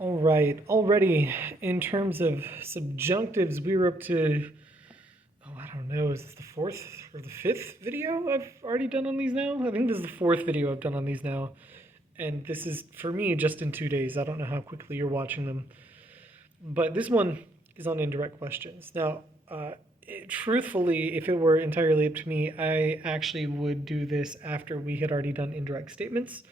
All right, already in terms of subjunctives, we were up to, I don't know, is this the fourth or the fifth video I've already done on these now? I think this is the fourth video I've done on these now. And this is, for me, just in 2 days. I don't know how quickly you're watching them. But this one is on indirect questions. Now, truthfully, if it were entirely up to me, I actually would do this after we had already done indirect statements.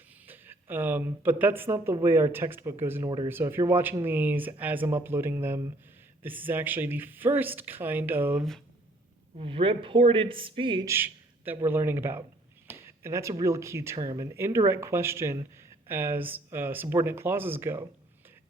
But that's not the way our textbook goes in order. So if you're watching these as I'm uploading them, this is actually the first kind of reported speech that we're learning about. And that's a real key term. An indirect question, as subordinate clauses go,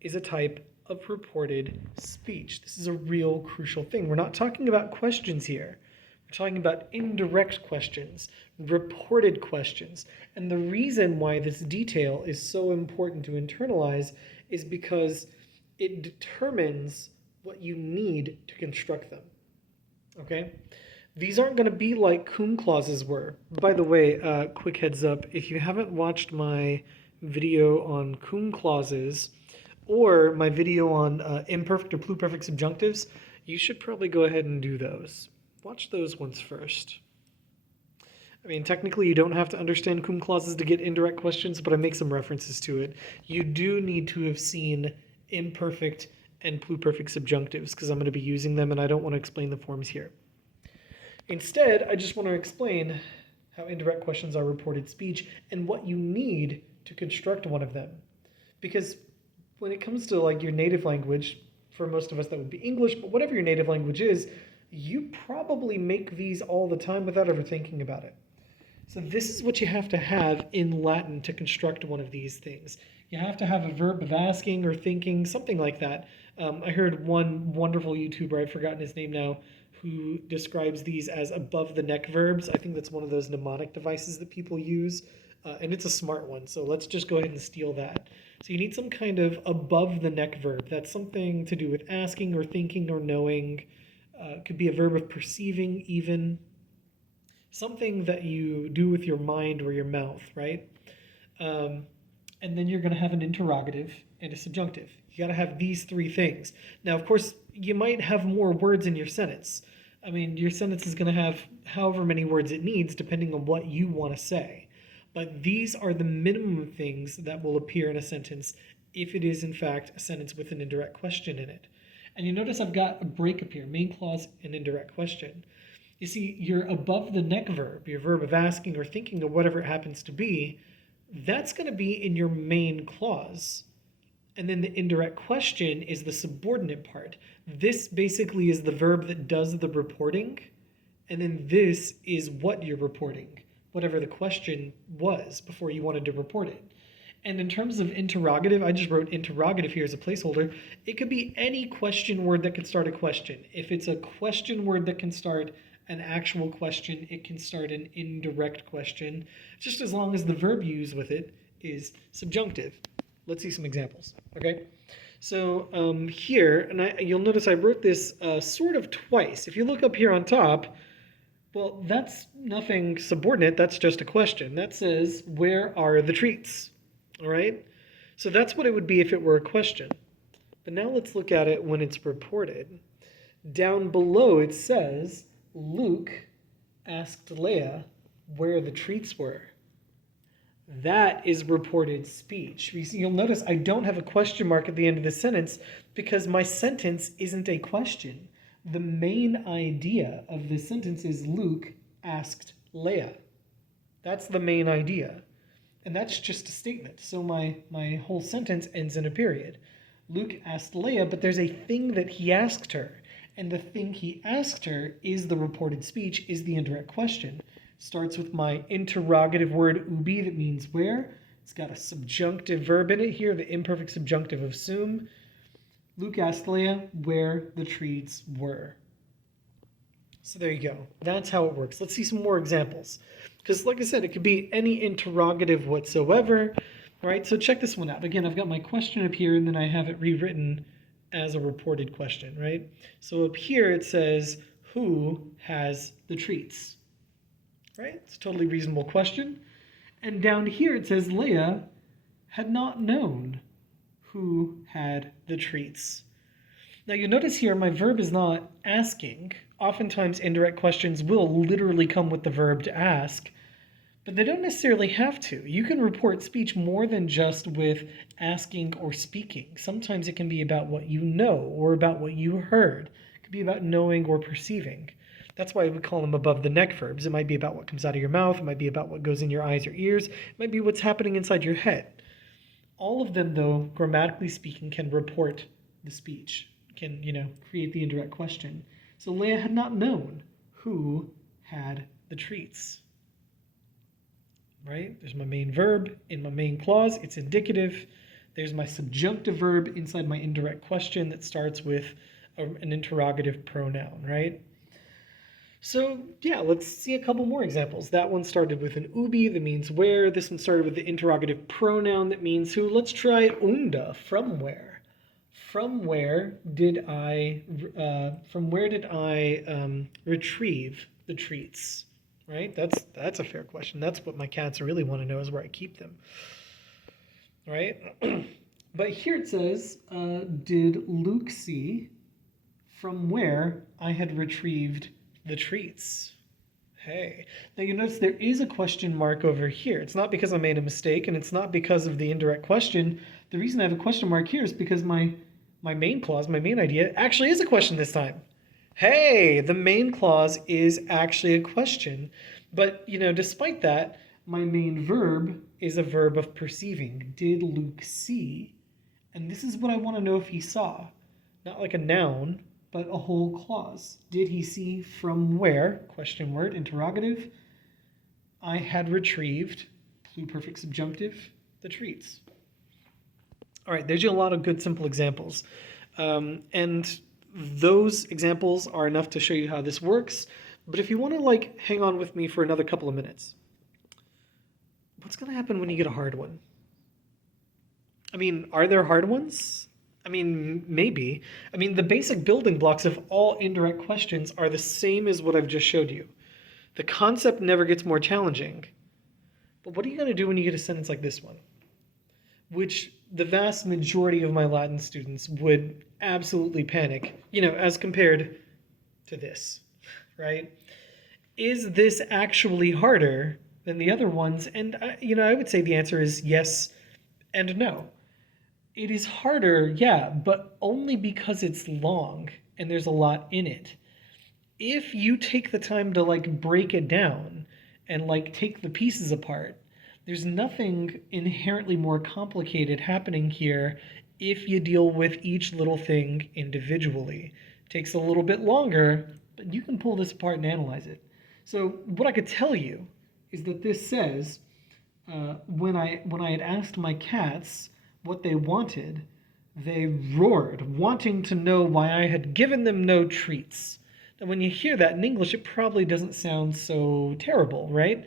is a type of reported speech. This is a real crucial thing. We're not talking about questions here. We're talking about indirect questions, reported questions. And the reason why this detail is so important to internalize is because it determines what you need to construct them. Okay? These aren't going to be like cum clauses were. By the way, quick heads up, if you haven't watched my video on cum clauses or my video on imperfect or pluperfect subjunctives, you should probably go ahead and do those. Watch those ones first. I mean, technically you don't have to understand cum clauses to get indirect questions, but I make some references to it. You do need to have seen imperfect and pluperfect subjunctives because I'm going to be using them and I don't want to explain the forms here. Instead, I just want to explain how indirect questions are reported speech and what you need to construct one of them. Because when it comes to like your native language, for most of us that would be English, but whatever your native language is, you probably make these all the time without ever thinking about it. So this is what you have to have in Latin to construct one of these things. You have to have a verb of asking or thinking, something like that. I heard one wonderful YouTuber, I've forgotten his name now, who describes these as above the neck verbs. I think that's one of those mnemonic devices that people use, and it's a smart one. So let's just go ahead and steal that. So you need some kind of above the neck verb. That's something to do with asking or thinking or knowing. Could be a verb of perceiving even. Something that you do with your mind or your mouth, right? And then you're going to have an interrogative and a subjunctive. You got to have these three things. Now, of course, you might have more words in your sentence. I mean, your sentence is going to have however many words it needs depending on what you want to say. But these are the minimum things that will appear in a sentence if it is, in fact, a sentence with an indirect question in it. And you notice I've got a break up here, main clause and indirect question. You see, your above the neck verb, your verb of asking or thinking or whatever it happens to be, that's going to be in your main clause. And then the indirect question is the subordinate part. This basically is the verb that does the reporting, and then this is what you're reporting, whatever the question was before you wanted to report it. And in terms of interrogative, I just wrote interrogative here as a placeholder. It could be any question word that can start a question. If it's a question word that can start an actual question, it can start an indirect question, just as long as the verb you use with it is subjunctive. Let's see some examples, okay? So here, and you'll notice I wrote this sort of twice. If you look up here on top, well, that's nothing subordinate, that's just a question. That says, where are the treats, all right? So that's what it would be if it were a question. But now let's look at it when it's reported. Down below it says, Luke asked Leah where the treats were. That is reported speech. You'll notice I don't have a question mark at the end of the sentence because my sentence isn't a question. The main idea of the sentence is Luke asked Leah. That's the main idea. And that's just a statement. So my whole sentence ends in a period. Luke asked Leah, but there's a thing that he asked her. And the thing he asked her is the reported speech, is the indirect question. Starts with my interrogative word ubi that means where. It's got a subjunctive verb in it here, the imperfect subjunctive of sum. Luke asked Leah where the treats were. So there you go. That's how it works. Let's see some more examples. Because like I said, it could be any interrogative whatsoever. All right, so check this one out. Again, I've got my question up here and then I have it rewritten as a reported question, right? So up here it says, who has the treats? Right? It's a totally reasonable question. And down here it says Leah had not known who had the treats. Now you notice here my verb is not asking. Oftentimes indirect questions will literally come with the verb to ask, but they don't necessarily have to. You can report speech more than just with asking or speaking. Sometimes it can be about what you know or about what you heard. It could be about knowing or perceiving. That's why we call them above the neck verbs. It might be about what comes out of your mouth. It might be about what goes in your eyes or ears. It might be what's happening inside your head. All of them, though, grammatically speaking, can report the speech, can, create the indirect question. So Leia had not known who had the treats. Right? There's my main verb in my main clause. It's indicative. There's my subjunctive verb inside my indirect question that starts with an interrogative pronoun, right? So yeah, let's see a couple more examples. That one started with an ubi that means where. This one started with the interrogative pronoun that means who. Let's try unda, from where. From where did I retrieve the treats? Right? That's a fair question. That's what my cats really want to know, is where I keep them. Right? But here it says, did Luke see from where I had retrieved the treats? Hey. Now you notice there is a question mark over here. It's not because I made a mistake, and it's not because of the indirect question. The reason I have a question mark here is because my main clause, my main idea, actually is a question this time. Hey, the main clause is actually a question. But, despite that, my main verb is a verb of perceiving. Did Luke see? And this is what I want to know if he saw. Not like a noun, but a whole clause. Did he see from where, question word, interrogative, I had retrieved, pluperfect subjunctive, the treats? All right, there's a lot of good simple examples. And those examples are enough to show you how this works. But if you want to hang on with me for another couple of minutes, what's going to happen when you get a hard one? I mean, are there hard ones? I mean, maybe. I mean, the basic building blocks of all indirect questions are the same as what I've just showed you. The concept never gets more challenging. But what are you going to do when you get a sentence like this one? Which the vast majority of my Latin students would absolutely panic, as compared to this, right? Is this actually harder than the other ones? And, I would say the answer is yes and no. It is harder, yeah, but only because it's long and there's a lot in it. If you take the time to break it down and take the pieces apart, there's nothing inherently more complicated happening here if you deal with each little thing individually. It takes a little bit longer, but you can pull this apart and analyze it. So what I could tell you is that this says, when I had asked my cats what they wanted, they roared, wanting to know why I had given them no treats. Now when you hear that in English, it probably doesn't sound so terrible, right?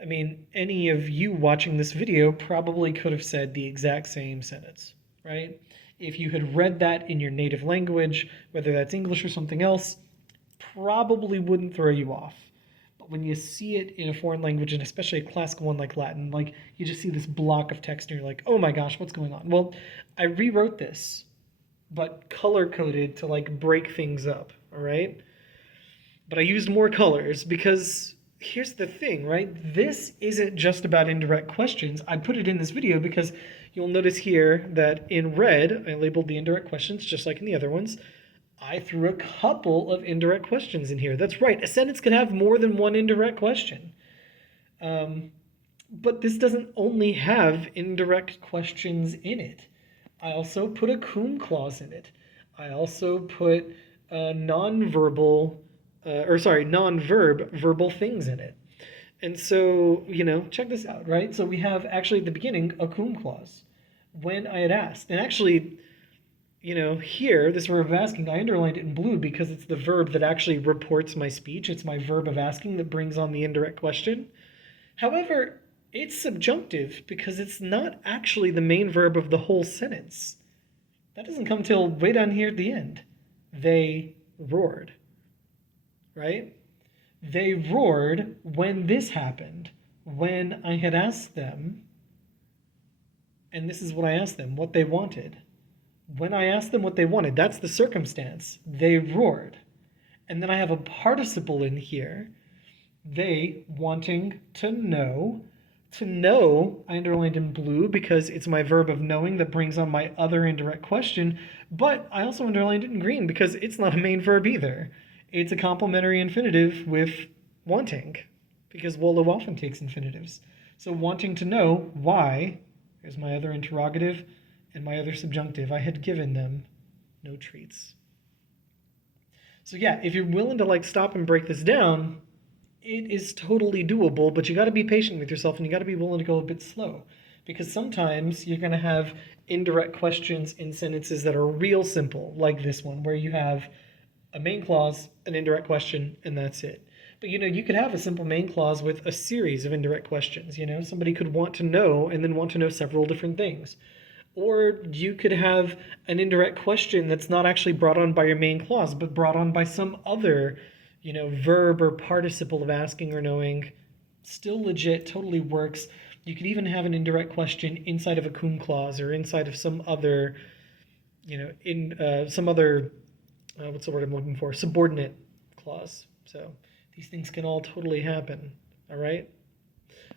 I mean, any of you watching this video probably could have said the exact same sentence, right? If you had read that in your native language, whether that's English or something else, probably wouldn't throw you off. But when you see it in a foreign language, and especially a classical one like Latin, you just see this block of text and you're like, oh my gosh, what's going on? Well, I rewrote this, but color-coded to break things up, all right? But I used more colors because here's the thing, right? This isn't just about indirect questions. I put it in this video because you'll notice here that in red, I labeled the indirect questions just like in the other ones. I threw a couple of indirect questions in here. That's right. A sentence can have more than one indirect question. But this doesn't only have indirect questions in it. I also put a cum clause in it. I also put non-verb verbal things in it. And so, check this out, right? So we have actually at the beginning a cum clause. When I had asked, and actually, here, this verb of asking, I underlined it in blue because it's the verb that actually reports my speech. It's my verb of asking that brings on the indirect question. However, it's subjunctive because it's not actually the main verb of the whole sentence. That doesn't come till way down here at the end. They roared, right? They roared when this happened, when I had asked them And this is what I asked them, what they wanted. When I asked them what they wanted, that's the circumstance. They roared. And then I have a participle in here. They wanting to know. To know, I underlined in blue because it's my verb of knowing that brings on my other indirect question. But I also underlined it in green because it's not a main verb either. It's a complementary infinitive with wanting, because Wolof often takes infinitives. So wanting to know why, there's my other interrogative and my other subjunctive. I had given them no treats. So yeah, if you're willing to like stop and break this down, it is totally doable, but you got to be patient with yourself and you got to be willing to go a bit slow, because sometimes you're going to have indirect questions in sentences that are real simple, like this one, where you have a main clause, an indirect question, and that's it. But you could have a simple main clause with a series of indirect questions. Somebody could want to know and then want to know several different things. Or you could have an indirect question that's not actually brought on by your main clause, but brought on by some other, verb or participle of asking or knowing. Still legit, totally works. You could even have an indirect question inside of a cum clause or inside of some other, in some other, what's the word I'm looking for? Subordinate clause. So these things can all totally happen. All right?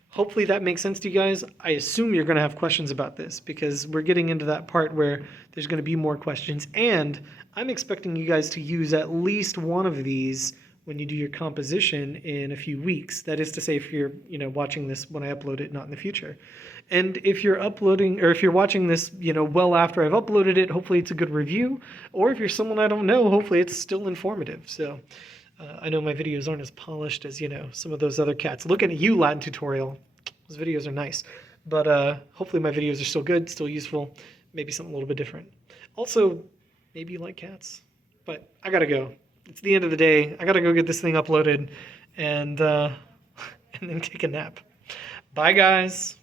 Hopefully that makes sense to you guys. I assume you're going to have questions about this because we're getting into that part where there's going to be more questions. And I'm expecting you guys to use at least one of these when you do your composition in a few weeks. That is to say, if you're watching this when I upload it, not in the future. And if you're uploading, or if you're watching this well after I've uploaded it, hopefully it's a good review. Or if you're someone I don't know, hopefully it's still informative. So I know my videos aren't as polished as some of those other cats. Looking at you, Latin tutorial. Those videos are nice. But hopefully my videos are still good, still useful, maybe something a little bit different. Also, maybe you like cats. But I gotta go. It's the end of the day. I gotta go get this thing uploaded and and then take a nap. Bye, guys.